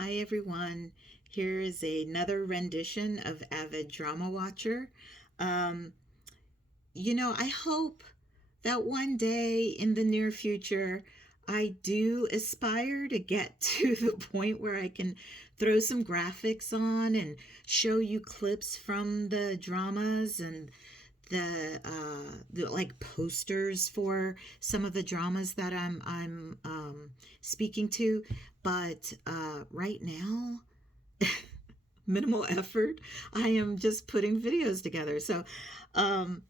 Hi everyone. Here is another rendition of AvidDramaWatcher. Um, I hope that one day in the near future, I do aspire to get to the point where I can throw some graphics on and show you clips from the dramas and the like posters for some of the dramas that I'm speaking to. But right now, minimal effort. I am just putting videos together. So, um,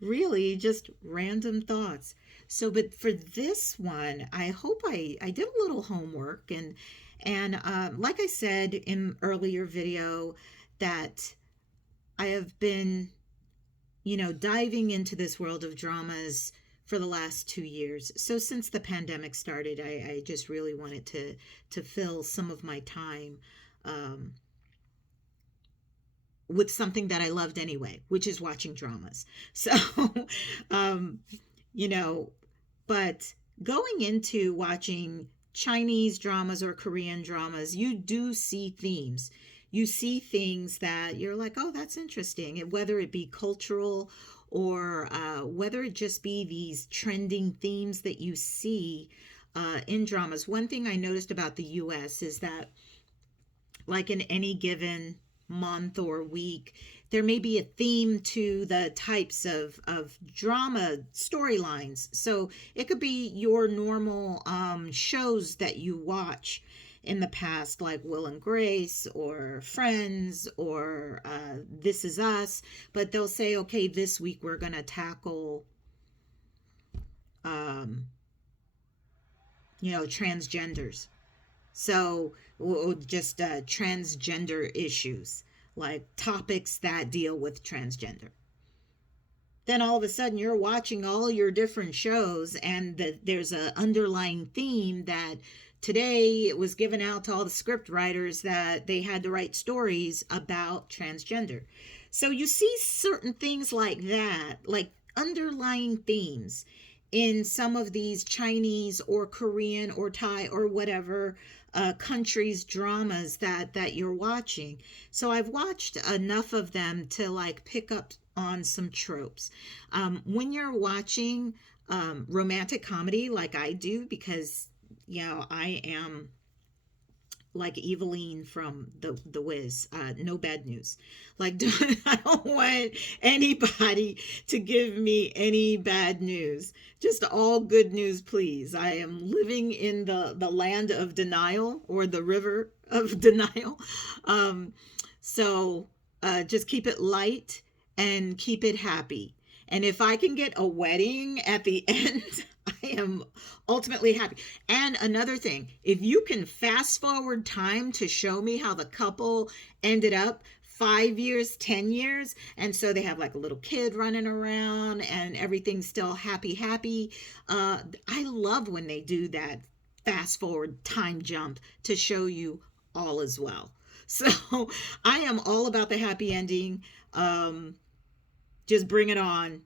really, just random thoughts. So, but for this one, I hope I did a little homework and like I said in earlier video, that I have been diving into this world of dramas for the last 2 years. So since the pandemic started, I just really wanted to fill some of my time um, with something that I loved anyway, which is watching dramas. So, um, you know, but going into watching Chinese dramas or Korean dramas, you do see themes. You see things that you're like, oh, that's interesting. And whether it be cultural or whether it just be these trending themes that you see in dramas. One thing I noticed about the US is that, like in any given month or week, there may be a theme to the types of drama storylines. So it could be your normal shows that you watch in the past, like Will and Grace or Friends or This Is Us. But they'll say, okay, this week we're going to tackle, um, transgenders. So, or just transgender issues, like topics that deal with transgender. Then all of a sudden you're watching all your different shows, and there's an underlying theme that today it was given out to all the script writers that they had to write stories about transgender. So you see certain things like that, like underlying themes in some of these Chinese or Korean or Thai or whatever countries dramas that you're watching. So I've watched enough of them to like pick up on some tropes. When you're watching romantic comedy like I do, because I am like Eveline from the Wiz, no bad news. Like I don't want anybody to give me any bad news. Just all good news, please. I am living in the land of denial, or the river of denial. Um, so just keep it light and keep it happy. And if I can get a wedding at the end, I am ultimately happy. And another thing, if you can fast forward time to show me how the couple ended up 5 years, 10 years, and so they have like a little kid running around and everything's still happy, happy. I love when they do that fast forward time jump to show you all as well. So I am all about the happy ending. Just bring it on.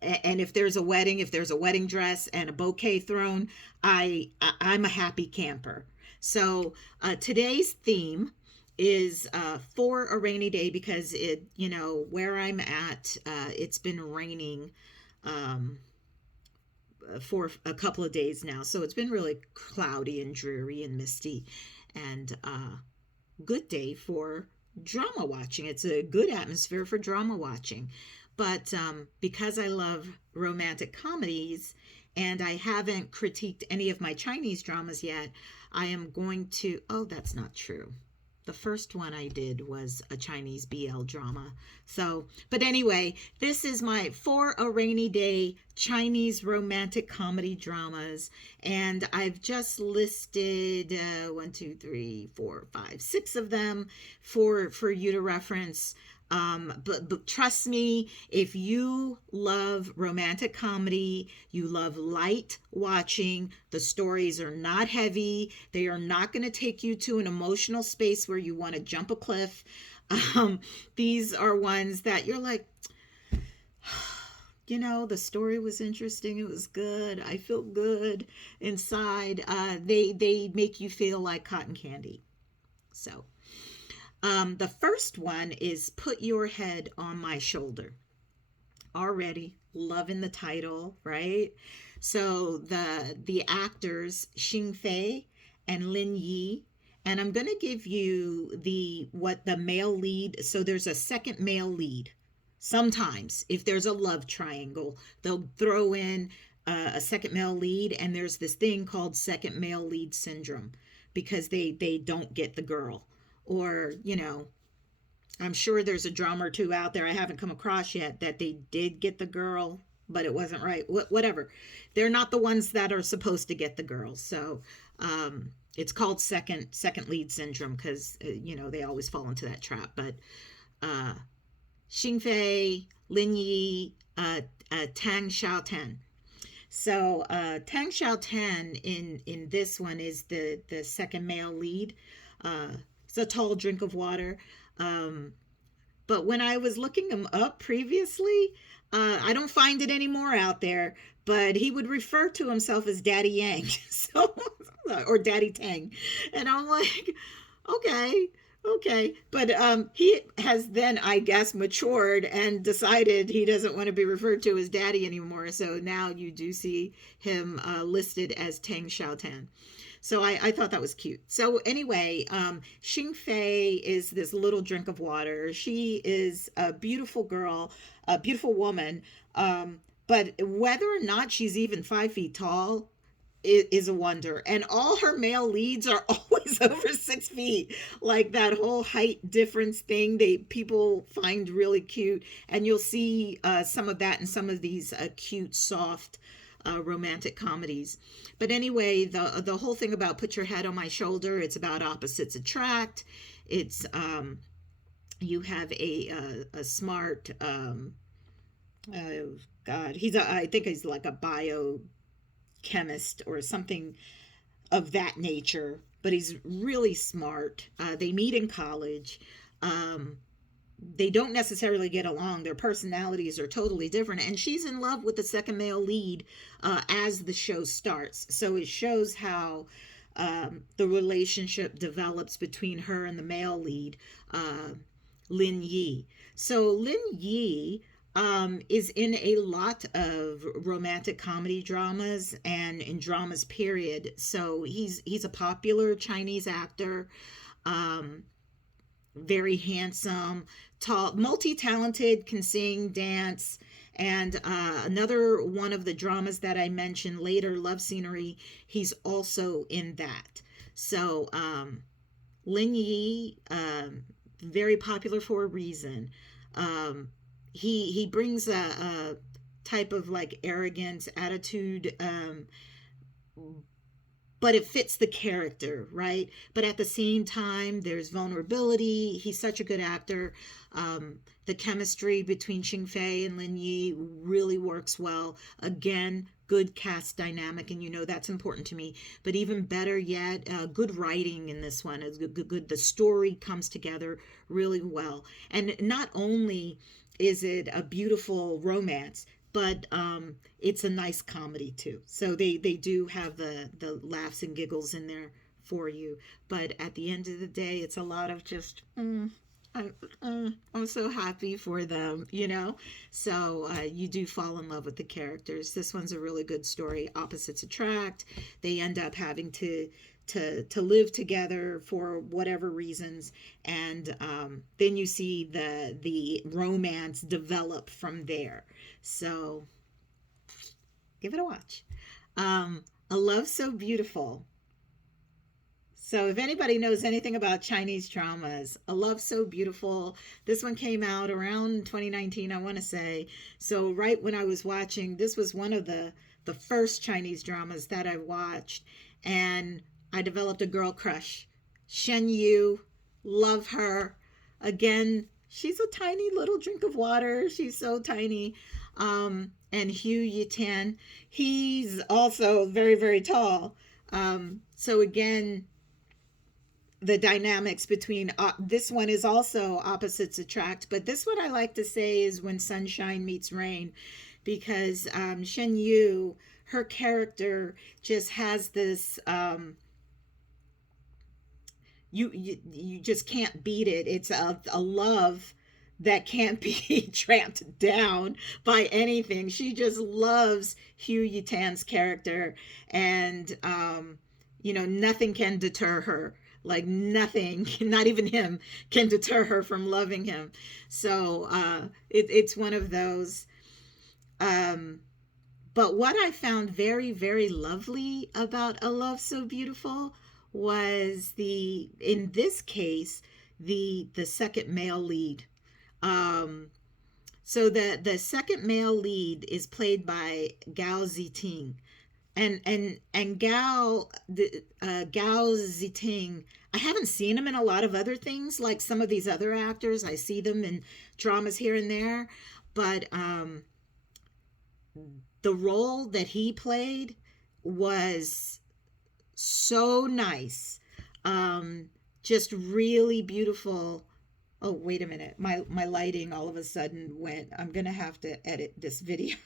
And if there's a wedding, if there's a wedding dress and a bouquet thrown, I'm a happy camper. So today's theme is for a rainy day, because where I'm at, it's been raining um, for a couple of days now. So it's been really cloudy and dreary and misty, and good day for drama watching. It's a good atmosphere for drama watching. But because I love romantic comedies and I haven't critiqued any of my Chinese dramas yet, I am going to. Oh, that's not true. The first one I did was a Chinese BL drama. So, but anyway, this is my For a Rainy Day Chinese romantic comedy dramas. And I've just listed 1, 2, 3, 4, 5, 6 of them for you to reference. But trust me, if you love romantic comedy, you love light watching, the stories are not heavy, they are not going to take you to an emotional space where you want to jump a cliff. These are ones that you're like, the story was interesting, it was good, I feel good inside. They make you feel like cotton candy. So, the first one is Put Your Head on My Shoulder. Already loving the title, right? So the actors Xing Fei and Lin Yi, and I'm going to give you the male lead. So there's a second male lead. Sometimes if there's a love triangle, they'll throw in a second male lead, and there's this thing called second male lead syndrome because they don't get the girl, or I'm sure there's a drama or two out there I haven't come across yet that they did get the girl, but it wasn't right. Whatever. They're not the ones that are supposed to get the girls. So it's called second lead syndrome because they always fall into that trap. But uh, Xing Fei, Lin Yi, Tang Xiaotan. So Tang Xiaotan in this one is the second male lead. It's a tall drink of water. But when I was looking him up previously, I don't find it anymore out there, but he would refer to himself as Daddy Yang, so or Daddy Tang, and I'm like, okay, okay, but he has then, I guess, matured and decided he doesn't want to be referred to as Daddy anymore. So now you do see him listed as Tang Xiaotan. So I thought that was cute. So anyway, Xing Fei is this little drink of water. She is a beautiful girl, a beautiful woman. But whether or not she's even 5 feet tall is a wonder. And all her male leads are always over 6 feet. Like that whole height difference thing, people find really cute. And you'll see some of that in some of these cute, soft romantic comedies. But anyway, the whole thing about Put Your Head on My Shoulder, it's about opposites attract. It's you have a smart God, I think he's like a biochemist or something of that nature, but he's really smart. They meet in college. They don't necessarily get along. Their personalities are totally different. And she's in love with the second male lead as the show starts. So it shows how the relationship develops between her and the male lead, Lin Yi. So Lin Yi is in a lot of romantic comedy dramas and in dramas, period. So he's a popular Chinese actor. Very handsome, tall, multi-talented, can sing, dance, and another one of the dramas that I mentioned later, Love Scenery, he's also in that. So Lin Yi, very popular for a reason. He brings a type of like arrogance attitude, but it fits the character, right? But at the same time, there's vulnerability. He's such a good actor. The chemistry between Xing Fei and Lin Yi really works well. Again, good cast dynamic, and that's important to me. But even better yet, good writing in this one. It's good. The story comes together really well. And not only is it a beautiful romance, but it's a nice comedy too. So they do have the laughs and giggles in there for you. But at the end of the day, it's a lot of just, I'm so happy for them. So you do fall in love with the characters. This one's a really good story. Opposites attract. They end up having to live together for whatever reasons, and then you see the romance develop from there. So give it a watch. A Love So Beautiful. So if anybody knows anything about Chinese dramas, A Love So Beautiful, this one came out around 2019, I want to say. So right when I was watching, this was one of the first Chinese dramas that I watched, and I developed a girl crush. Shen Yu, love her. Again, she's a tiny little drink of water. She's so tiny. And Hugh Yitan, he's also very, very tall. So again, the dynamics between this one is also opposites attract, but this one I like to say is when sunshine meets rain, because Shen Yu, her character just has this You just can't beat it. It's a love that can't be tramped down by anything. She just loves Hugh Yutan's character, and nothing can deter her. Like nothing, not even him, can deter her from loving him. So it's one of those. Um, but what I found very, very lovely about A Love So Beautiful was in this case, the second male lead. Um, so the second male lead is played by Gao Ziting, and Gao Ziting. I haven't seen him in a lot of other things like some of these other actors. I see them in dramas here and there, but the role that he played was so nice. Just really beautiful. Oh, wait a minute. My lighting all of a sudden went. I'm going to have to edit this video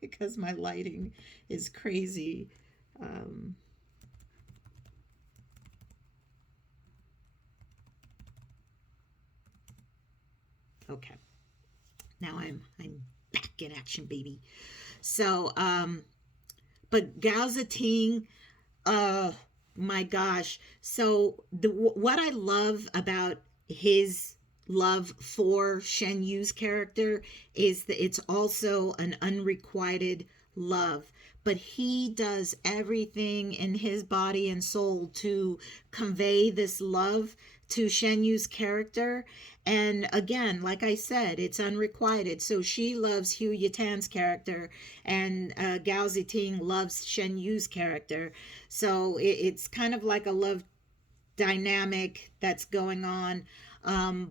because my lighting is crazy. Um, okay. Now I'm back in action, baby. So, but Gao Ziting, oh my gosh. So what I love about his love for Shen Yu's character is that it's also an unrequited love. But he does everything in his body and soul to convey this love to Shen Yu's character. And again, like I said, it's unrequited. So she loves Hugh Yutan's character, and Gao Ziting loves Shen Yu's character. So it's kind of like a love dynamic that's going on.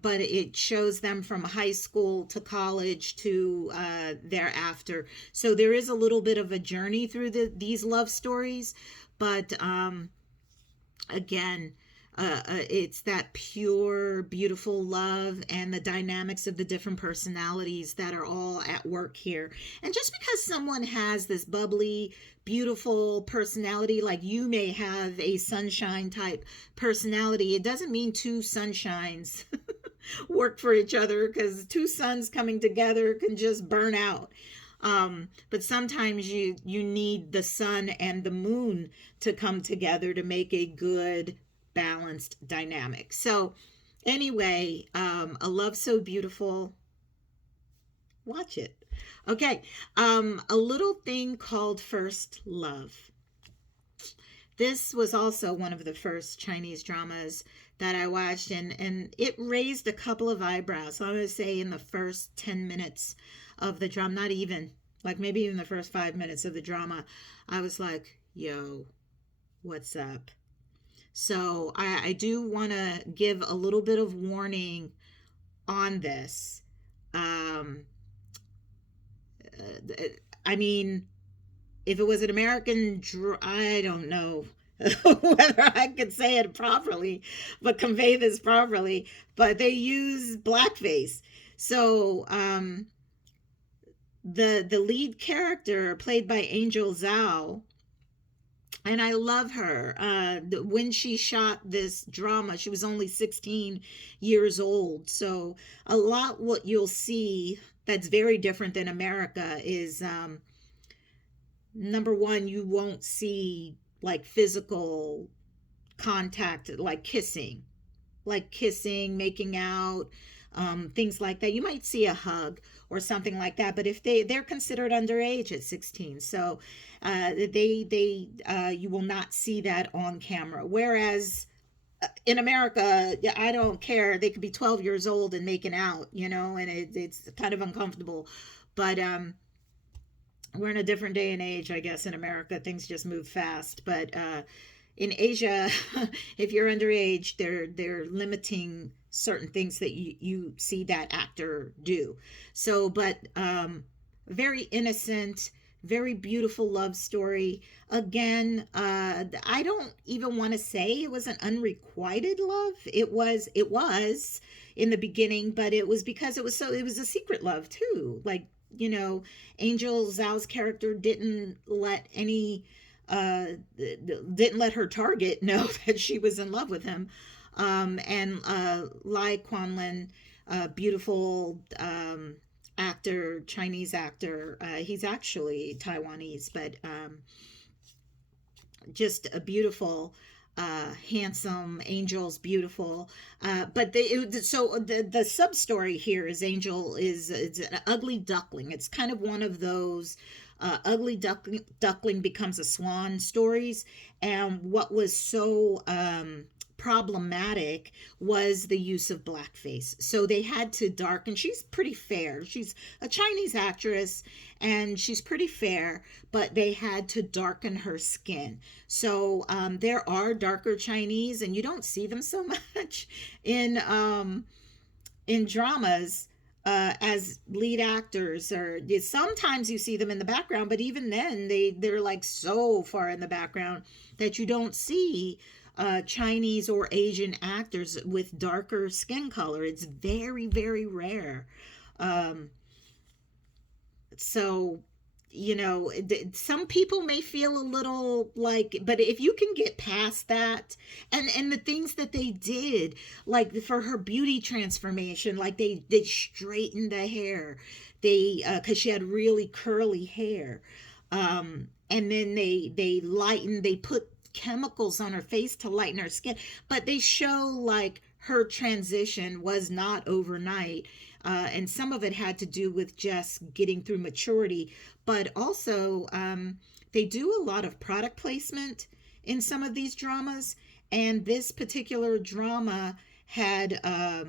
But it shows them from high school to college to thereafter. So there is a little bit of a journey through these love stories, but again, it's that pure, beautiful love and the dynamics of the different personalities that are all at work here. And just because someone has this bubbly, beautiful personality, like you may have a sunshine type personality, it doesn't mean two sunshines work for each other, because two suns coming together can just burn out. But sometimes you need the sun and the moon to come together to make a good balanced dynamic. So anyway, A Love So Beautiful, watch it. Okay, a little thing called First Love. This was also one of the first Chinese dramas that I watched, and it raised a couple of eyebrows. So I would say in the first 10 minutes of the drama, not even, like maybe even the first 5 minutes of the drama, I was like, yo, what's up? So I do want to give a little bit of warning on this. I mean, if it was an American, I don't know whether I could say it properly, but convey this properly. But they use blackface. So the lead character, played by Angel Zhao, and I love her. When she shot this drama, she was only 16 years old. So a lot what you'll see that's very different than America is number one, you won't see like physical contact, like kissing, making out, things like that. You might see a hug or something like that, but if they're considered underage at 16, so they you will not see that on camera. Whereas in America, I don't care. They could be 12 years old and making out, and it's kind of uncomfortable. But we're in a different day and age, I guess. In America, things just move fast. But in Asia, if you're underage, they're limiting certain things that you see that actor do. So, but very innocent, very beautiful love story. Again, I don't even want to say it was an unrequited love. It was in the beginning, but it was because it was a secret love too. Like, Angel Zhao's character didn't let her target know that she was in love with him. And Lai Quanlin, beautiful actor, Chinese actor. He's actually Taiwanese, but just a beautiful, handsome. Angel's beautiful, but the sub story here is Angel is it's an ugly duckling. It's kind of one of those ugly duckling becomes a swan stories. And what was so problematic was the use of blackface. So they had to darken. She's pretty fair. She's a Chinese actress and she's pretty fair, but they had to darken her skin. So there are darker Chinese, and you don't see them so much in dramas as lead actors, or sometimes you see them in the background, but even then they're like so far in the background that you don't see Chinese or Asian actors with darker skin color. It's very, very rare. Um, so, some people may feel a little like, but if you can get past that, and the things that they did, like for her beauty transformation, like they straightened the hair, they because she had really curly hair, and then they lightened, they put chemicals on her face to lighten her skin, but they show like her transition was not overnight. And some of it had to do with just getting through maturity, but also they do a lot of product placement in some of these dramas. And this particular drama had a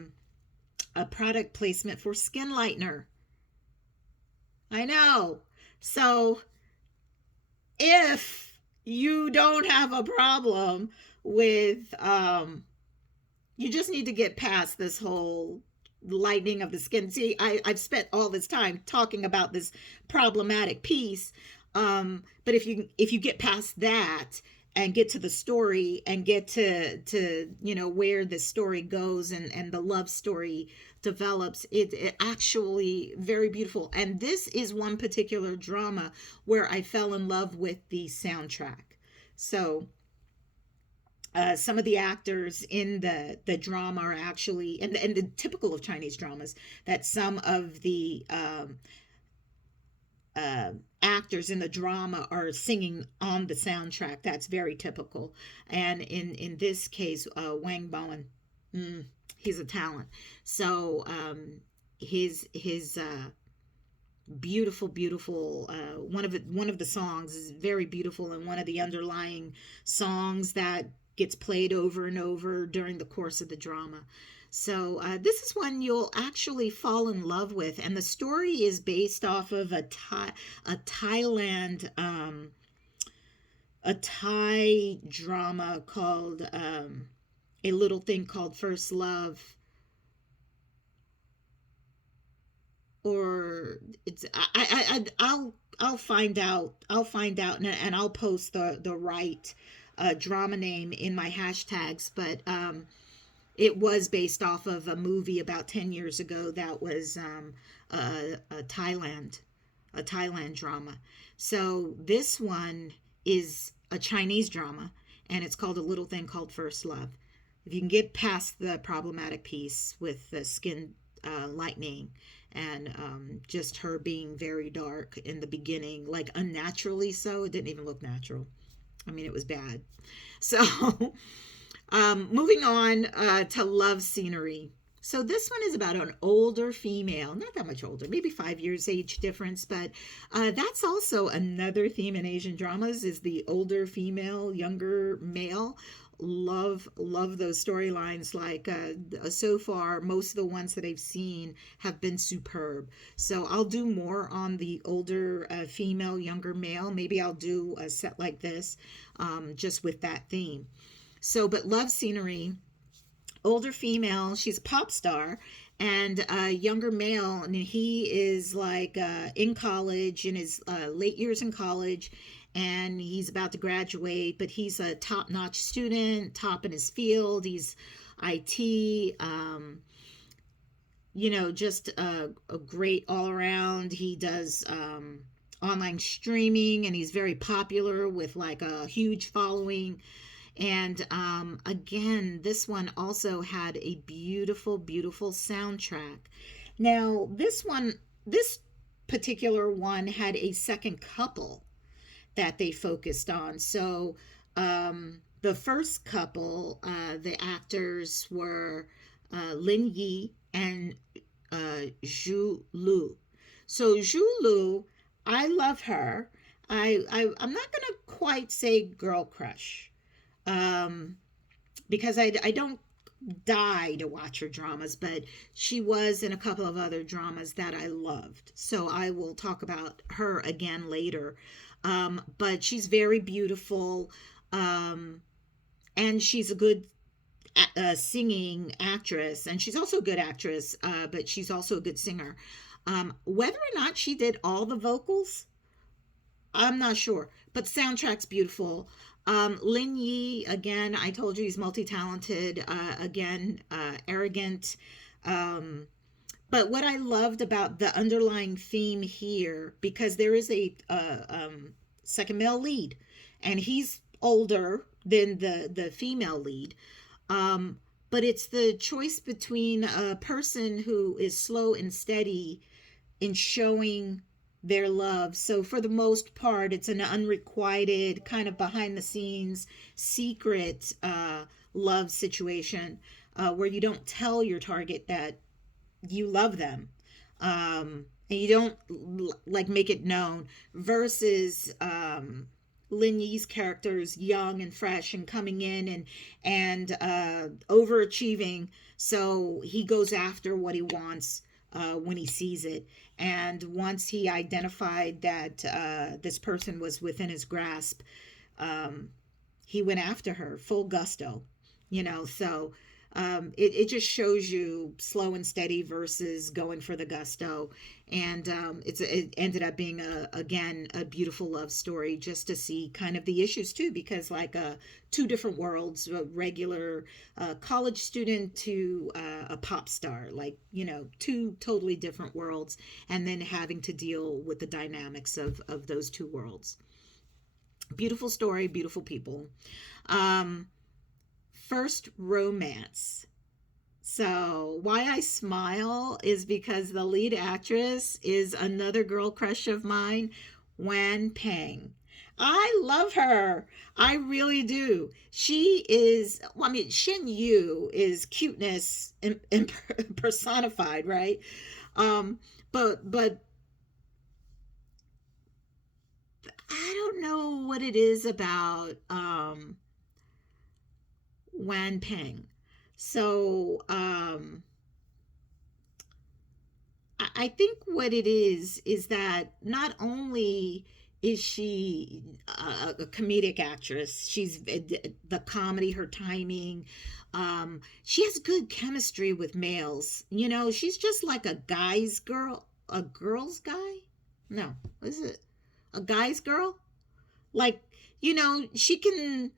product placement for skin lightener. I know. So if you don't have a problem with, you just need to get past this whole lightening of the skin. See, I've spent all this time talking about this problematic piece, but if you get past that and get to the story and get to where the story goes, and the love story develops, it actually very beautiful. And this is one particular drama where I fell in love with the soundtrack. So some of the actors in the drama are actually, and the typical of Chinese dramas, that some of the actors in the drama are singing on the soundtrack. That's very typical. And in this case, Wang Bowen, he's a talent. So his beautiful, beautiful, one of the songs is very beautiful, and one of the underlying songs that gets played over and over during the course of the drama. So this is one you'll actually fall in love with, and the story is based off of a Thailand a Thai drama called A Little Thing Called First Love, or it's I'll find out. And I'll post the right drama name in my hashtags. But it was based off of a movie about 10 years ago that was a Thailand drama. So this one is a Chinese drama, and it's called A Little Thing Called First Love. If you can get past the problematic piece with the skin lightening, and just her being very dark in the beginning, like unnaturally so, it didn't even look natural. I mean, it was bad. So moving on to love scenery. So this one is about an older female, not that much older, maybe 5 years age difference, but that's also another theme in Asian dramas, is the older female, younger male. Love those storylines. Like so far, most of the ones that I've seen have been superb. So I'll do more on the older female, younger male. Maybe I'll do a set like this, just with that theme. So, but love scenery, older female, she's a pop star, and a younger male, and he is like in college, in his late years in college, and he's about to graduate, but he's a top-notch student, top in his field. He's IT, just a great all-around. He does online streaming, and he's very popular with like a huge following. And again, this one also had a beautiful, beautiful soundtrack. Now, this particular one had a second couple that they focused on. So, the first couple, the actors were Lin Yi and Zhu Lu. So Zhu Lu, I love her. I'm not gonna quite say girl crush, um, because I don't die to watch her dramas, but she was in a couple of other dramas that I loved. So I will talk about her again later. But she's very beautiful, um, and she's a good singing actress, and she's also a good actress, but she's also a good singer. Whether or not she did all the vocals, I'm not sure, but the soundtrack's beautiful. Lin Yi, again, I told you he's multi-talented, again, arrogant. Um, but what I loved about the underlying theme here, because there is a second male lead, and he's older than the female lead. Um, but it's the choice between a person who is slow and steady in showing their love. So for the most part, it's an unrequited, kind of behind the scenes, secret love situation, where you don't tell your target that you love them. And you don't like make it known, versus Lin Yi's character is young and fresh and coming in and overachieving, so he goes after what he wants when he sees it. And once he identified that this person was within his grasp, um, he went after her full gusto, you know. So it just shows you slow and steady versus going for the gusto. And it ended up being again a beautiful love story, just to see kind of the issues too, because like two different worlds, a regular college student to a pop star, like, you know, two totally different worlds, and then having to deal with the dynamics of those two worlds. Beautiful story, beautiful people. um First romance. So, why I smile is because the lead actress is another girl crush of mine, Wan Peng. I love her. I really do. She is, well, I mean, Shin Yu is cuteness personified, right? Um, but I don't know what it is about Wan Peng. So, I think what it is that not only is she a comedic actress, she's the comedy, her timing. She has good chemistry with males. You know, she's just like a guy's girl, a girl's guy. No, is it a guy's girl? Like, you know, she can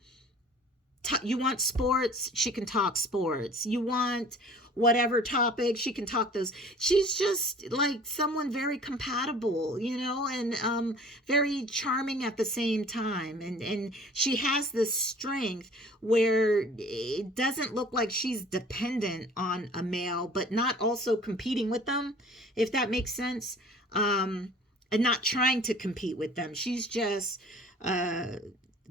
you want sports, she can talk sports. You want whatever topic, she can talk those. She's just like someone very compatible, you know, and very charming at the same time. And she has this strength where it doesn't look like she's dependent on a male, but not also competing with them, if that makes sense. And not trying to compete with them. She's just uh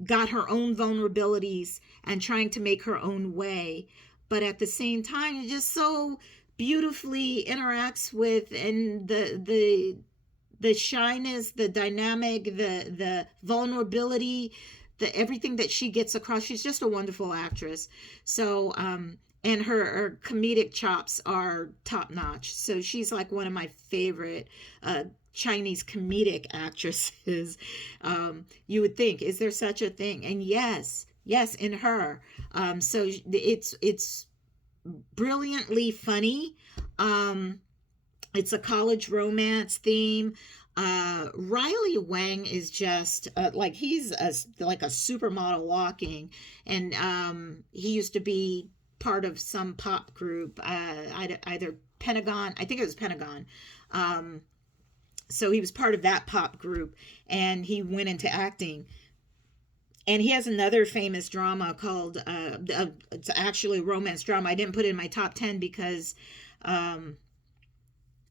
got her own vulnerabilities and trying to make her own way, but at the same time it just so beautifully interacts with, and the shyness, the dynamic, the vulnerability, the everything that she gets across. She's just a wonderful actress. So and her comedic chops are top notch. So she's like one of my favorite Chinese comedic actresses. You would think, is there such a thing? And yes, yes, in her. So it's brilliantly funny. It's a college romance theme. Riley Wang is just like he's like a supermodel walking, and he used to be part of some pop group, either Pentagon. I think it was Pentagon. So he was part of that pop group, and he went into acting. And he has another famous drama called, it's actually a romance drama. I didn't put it in my top 10 because um,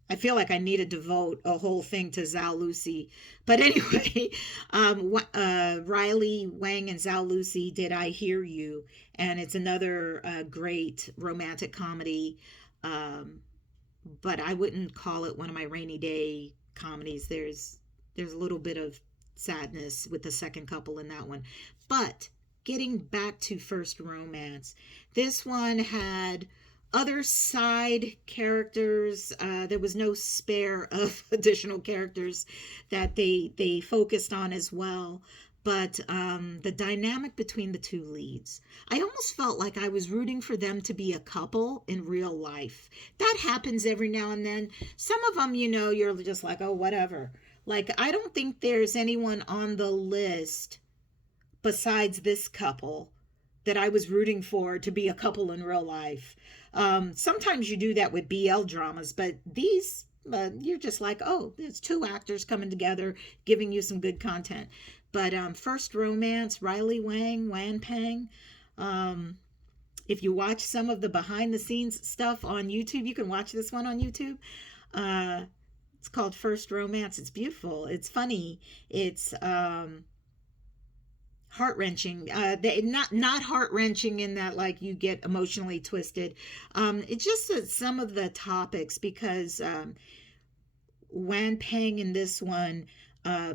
I feel like I need to devote a whole thing to Zhao Lucy. But anyway, Riley Wang and Zhao Lucy did I Hear You? And it's another great romantic comedy. Um, but I wouldn't call it one of my rainy day comedies. There's a little bit of sadness with the second couple in that one. But getting back to First Romance, this one had other side characters. There was no spare of additional characters that they focused on as well. But the dynamic between the two leads, I almost felt like I was rooting for them to be a couple in real life. That happens every now and then. Some of them, you're just like, oh, whatever. Like, I don't think there's anyone on the list besides this couple that I was rooting for to be a couple in real life. Sometimes you do that with BL dramas, but these, you're just like, oh, there's two actors coming together, giving you some good content. But First Romance, Riley Wang, Wan Peng. If you watch some of the behind the scenes stuff on YouTube, you can watch this one on YouTube. It's called First Romance. It's beautiful. It's funny. It's heart wrenching. Not heart wrenching in that like you get emotionally twisted. It's just some of the topics because Wan Peng in this one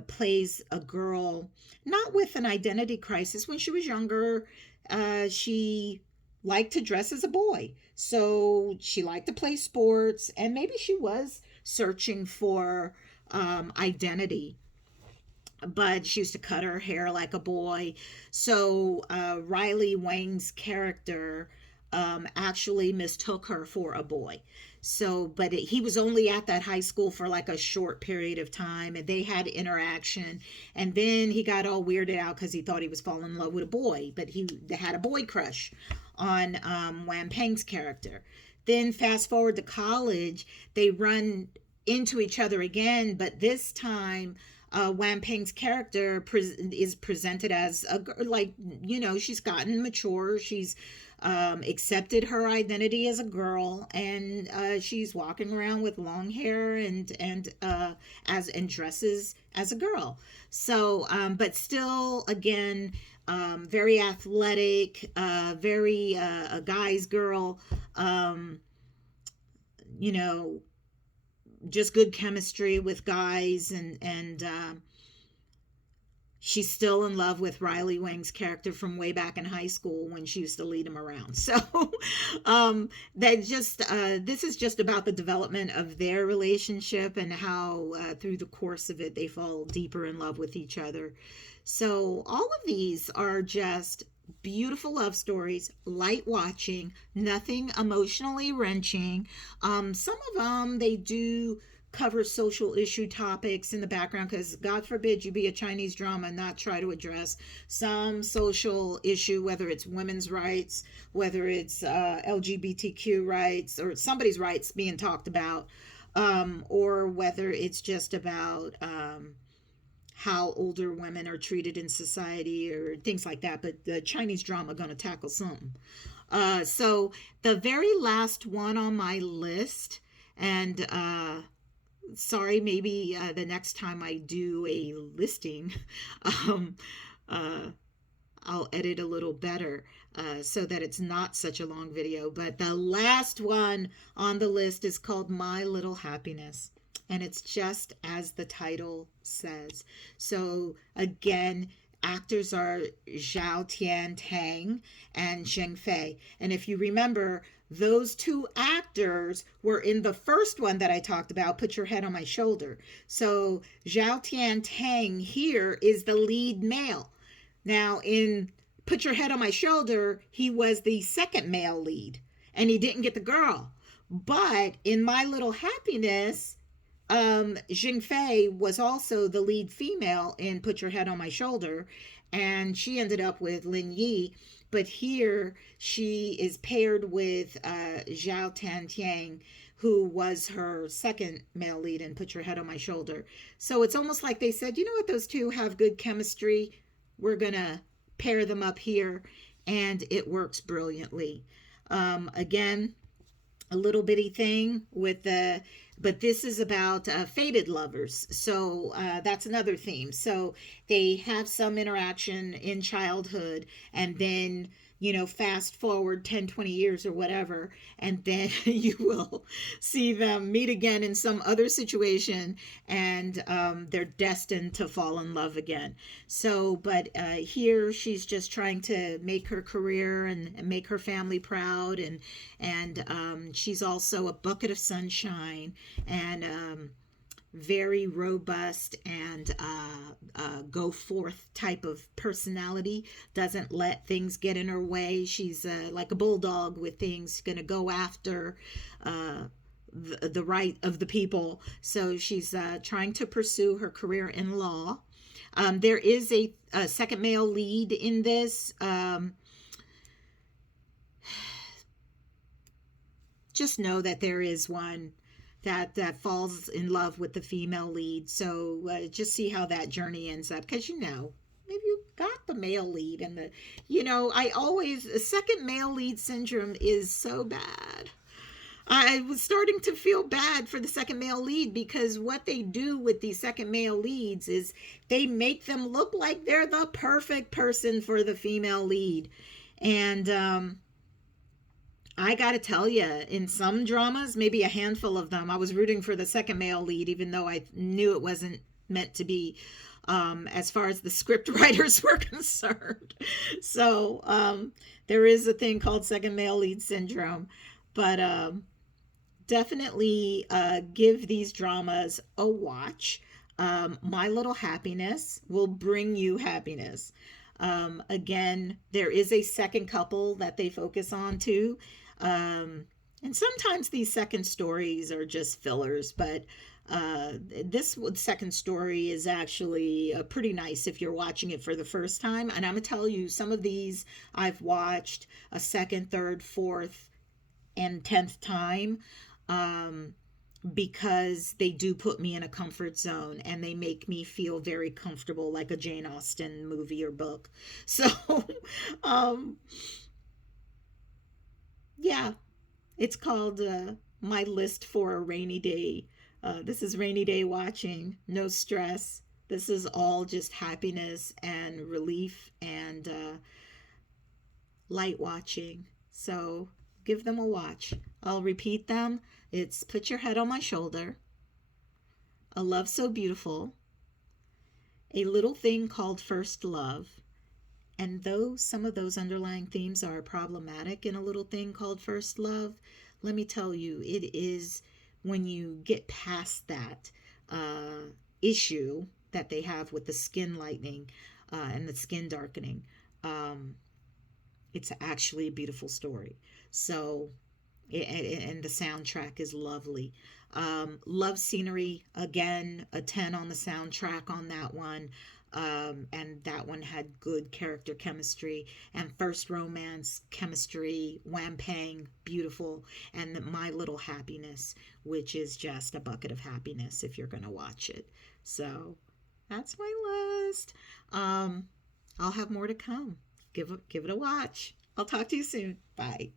plays a girl not with an identity crisis. When she was younger, she liked to dress as a boy, so she liked to play sports, and maybe she was searching for identity, but she used to cut her hair like a boy. So Riley Wang's character actually mistook her for a boy. So, but he was only at that high school for like a short period of time, and they had interaction. And then he got all weirded out because he thought he was falling in love with a boy, but he had a boy crush on Wan Peng's character. Then fast forward to college, they run into each other again, but this time Wan Peng's character is presented as a girl, like, she's gotten mature. She's accepted her identity as a girl, and she's walking around with long hair and dresses as a girl. So, but still, again, very athletic, very a guy's girl. You know, just good chemistry with guys, and she's still in love with Riley Wang's character from way back in high school when she used to lead him around. So this is just about the development of their relationship and how through the course of it they fall deeper in love with each other. So all of these are just beautiful love stories, light watching, nothing emotionally wrenching. Some of them, they do cover social issue topics in the background, because God forbid you be a Chinese drama and not try to address some social issue, whether it's women's rights, whether it's LGBTQ rights, or somebody's rights being talked about, or whether it's just about how older women are treated in society or things like that. But the Chinese drama going to tackle something. So the very last one on my list, and sorry, maybe the next time I do a listing, I'll edit a little better so that it's not such a long video. But the last one on the list is called My Little Happiness. And it's just as the title says. So again, actors are Zhao Tian Tang and Zheng Fei. And if you remember, those two actors were in the first one that I talked about, Put Your Head on My Shoulder. So Zhao Tian Tang here is the lead male. Now in Put Your Head on My Shoulder, he was the second male lead, and he didn't get the girl. But in My Little Happiness, Zheng Fei was also the lead female in Put Your Head on My Shoulder, and she ended up with Lin Yi. But here she is paired with Zhao Tian, who was her second male lead in Put Your Head on My Shoulder. So it's almost like they said, you know what, those two have good chemistry. We're going to pair them up here, and it works brilliantly. Again, a little bitty thing with the, but this is about fated lovers, so that's another theme. So they have some interaction in childhood, and then, fast forward 10, 20 years or whatever, and then you will see them meet again in some other situation, and they're destined to fall in love again. So, but here she's just trying to make her career and make her family proud, and she's also a bucket of sunshine, and very robust and go forth type of personality. Doesn't let things get in her way. She's like a bulldog with things, gonna go after the right of the people. So she's trying to pursue her career in law. There is a second male lead in this. Just know that there is one that falls in love with the female lead. So just see how that journey ends up, because maybe you got the male lead, and I always, second male lead syndrome is so bad. I was starting to feel bad for the second male lead, because what they do with these second male leads is they make them look like they're the perfect person for the female lead. And I gotta tell you, in some dramas, maybe a handful of them, I was rooting for the second male lead, even though I knew it wasn't meant to be, as far as the script writers were concerned. So there is a thing called second male lead syndrome. But definitely give these dramas a watch. My Little Happiness will bring you happiness. Again, there is a second couple that they focus on too. And sometimes these second stories are just fillers, but this second story is actually pretty nice if you're watching it for the first time. And I'm going to tell you, some of these I've watched a second, third, fourth, and 10th time, because they do put me in a comfort zone, and they make me feel very comfortable, like a Jane Austen movie or book. So yeah, it's called My List for a Rainy Day. This is rainy day watching, no stress. This is all just happiness and relief, and light watching. So give them a watch. I'll repeat them. It's Put Your Head on My Shoulder, A Love So Beautiful, A Little Thing Called First Love. And though some of those underlying themes are problematic in A Little Thing Called First Love, let me tell you, it is when you get past that issue that they have with the skin lightening and the skin darkening, it's actually a beautiful story. So, and the soundtrack is lovely. Love Scenery, again, a 10 on the soundtrack on that one. And that one had good character chemistry, and First Romance chemistry, wham pang, beautiful. And My Little Happiness, which is just a bucket of happiness if you're going to watch it. So that's my list. I'll have more to come. Give it a watch. I'll talk to you soon. Bye.